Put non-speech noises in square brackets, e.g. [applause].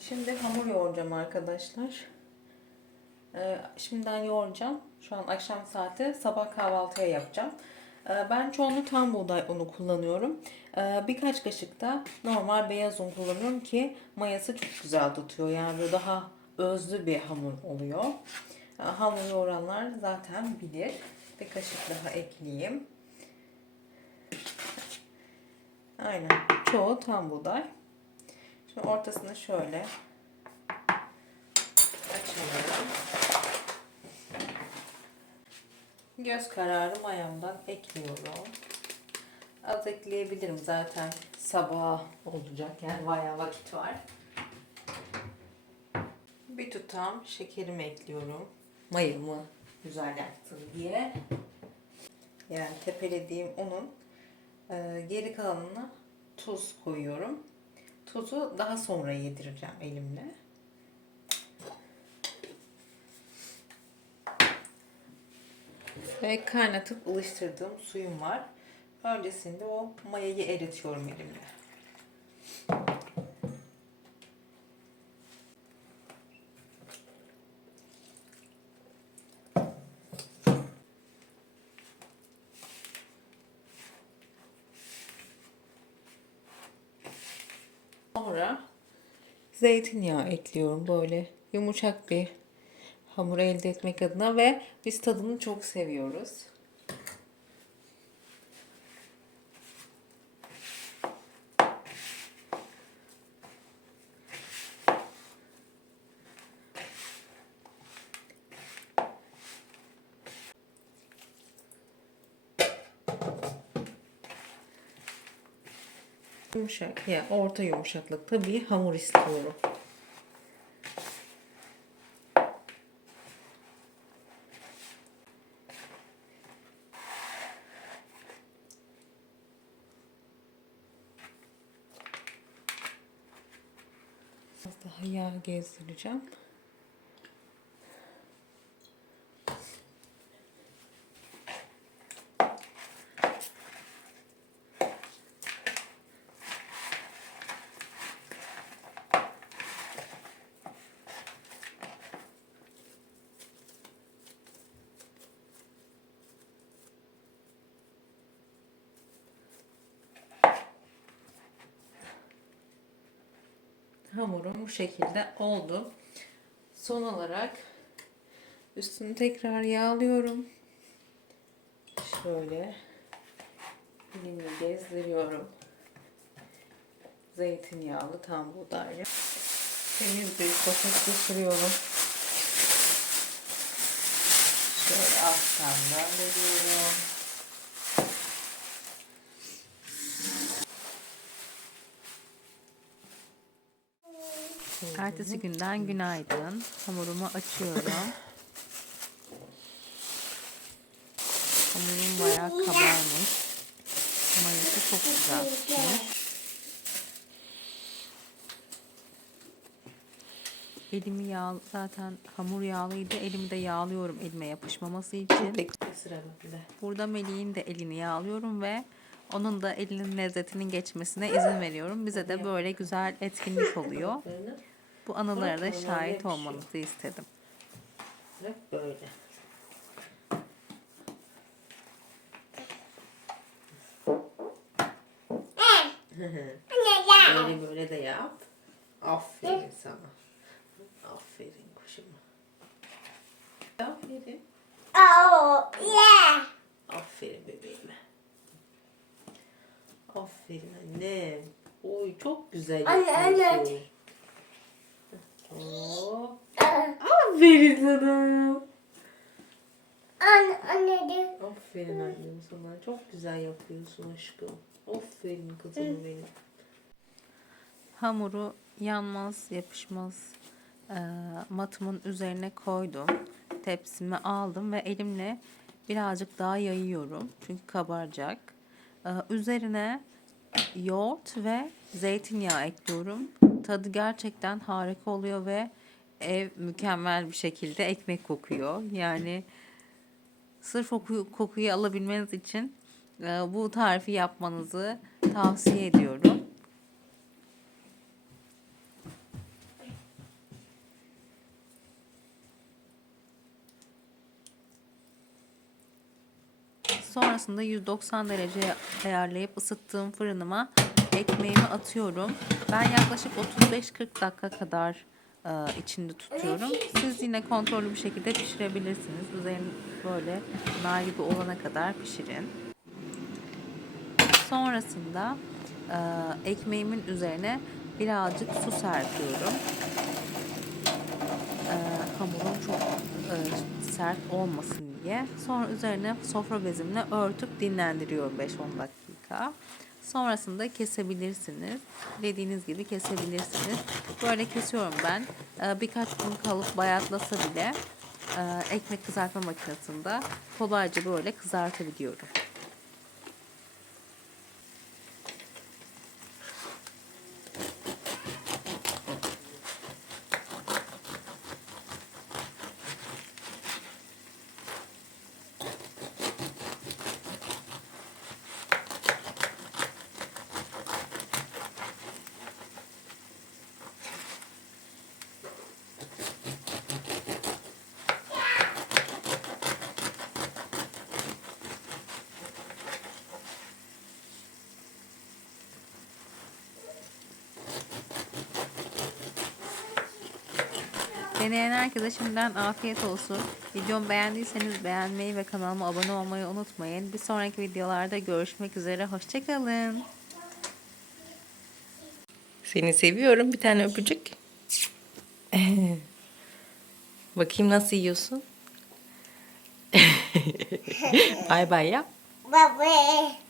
Şimdi hamur yoğuracağım arkadaşlar. Ee, şimdiden yoğuracağım. Şu an akşam saati sabah kahvaltıya yapacağım. Ee, ben çoğunlukla tam buğday unu kullanıyorum. Ee, birkaç kaşık da normal beyaz un kullanıyorum ki mayası çok güzel tutuyor. Yani böyle daha özlü bir hamur oluyor. Ee, hamur yoğuranlar zaten bilir. Bir kaşık daha ekleyeyim. Aynen. Çoğu tam buğday. Şimdi ortasını şöyle açıyorum. Göz kararı mayamdan ekliyorum. Az ekleyebilirim zaten sabah olacak yani bayağı vakit var. Bir tutam şekerimi ekliyorum. Mayamı güzel yapsın diye. Yani tepelediğim unun e, geri kalanına tuz koyuyorum. Tuzu daha sonra yedireceğim elimle. Ve kaynatıp ılıştırdığım suyum var. Öncesinde o mayayı eritiyorum elimle. Sonra zeytinyağı ekliyorum böyle yumuşak bir hamur elde etmek adına ve biz tadını çok seviyoruz. Yumuşak ya orta yumuşaklıkta bir hamur istiyorum. Biraz daha yağ gezdireceğim. Hamurum bu şekilde oldu. Son olarak üstünü tekrar yağlıyorum. Şöyle elimi gezdiriyorum. Zeytinyağlı tam buğdaylı. Temiz bir poşet geçiriyorum. Şöyle alttan da veriyorum. Ertesi günden günaydın. Hamurumu açıyorum. Hamurum bayağı kabarmış. Mayası çok güzel. Elimi yağ zaten hamur yağlıydı. Elimi de yağlıyorum elime yapışmaması için. Burada Melih'in de elini yağlıyorum ve onun da elinin lezzetinin geçmesine izin veriyorum. Bize de böyle güzel etkinlik oluyor. Bu anılara da şahit olmanızı istedim. Bak böyle. böyle böyle de yap. Aferin sana. Aferin kuşuma. Aferin. Oh, yeah. Aferin bebeğime. Aferin annem. Oy çok güzel Anne, anne. Oo. Aferin sana. Anne, anne de. Aferin annem sana. Çok güzel yapıyorsun aşkım. Aferin kızım benim. Hamuru yanmaz, yapışmaz eee, matımın üzerine koydum. Tepsimi aldım ve elimle birazcık daha yayıyorum. Çünkü kabaracak. Eee, üzerine yoğurt ve zeytinyağı ekliyorum. Tadı gerçekten harika oluyor ve ev mükemmel bir şekilde ekmek kokuyor. Yani sırf o kokuyu, alabilmeniz için eee, bu tarifi yapmanızı tavsiye ediyorum. Sonrasında 190 dereceye ayarlayıp ısıttığım fırınıma ekmeğimi atıyorum. Ben yaklaşık 35-40 dakika kadar e, içinde tutuyorum. Siz yine kontrollü bir şekilde pişirebilirsiniz. Üzerini böyle nar gibi olana kadar pişirin. Sonrasında e, ekmeğimin üzerine birazcık su serpiyorum. E, hamurum çok e, sert olmasın diye. Sonra üzerine sofra bezimle örtüp dinlendiriyorum 5-10 dakika. Sonrasında kesebilirsiniz. Dediğiniz gibi kesebilirsiniz. Böyle kesiyorum ben. E, birkaç gün kalıp bayatlasa bile e, ekmek kızartma makinesinde kolayca böyle kızartabiliyorum. Deneyen herkese şimdiden afiyet olsun. Videomu beğendiyseniz beğenmeyi ve kanalıma abone olmayı unutmayın. Bir sonraki videolarda görüşmek üzere. Hoşçakalın. Seni seviyorum. Bir tane öpücük. [laughs] Bakayım nasıl yiyorsun. [laughs] bay bay yap. Baba.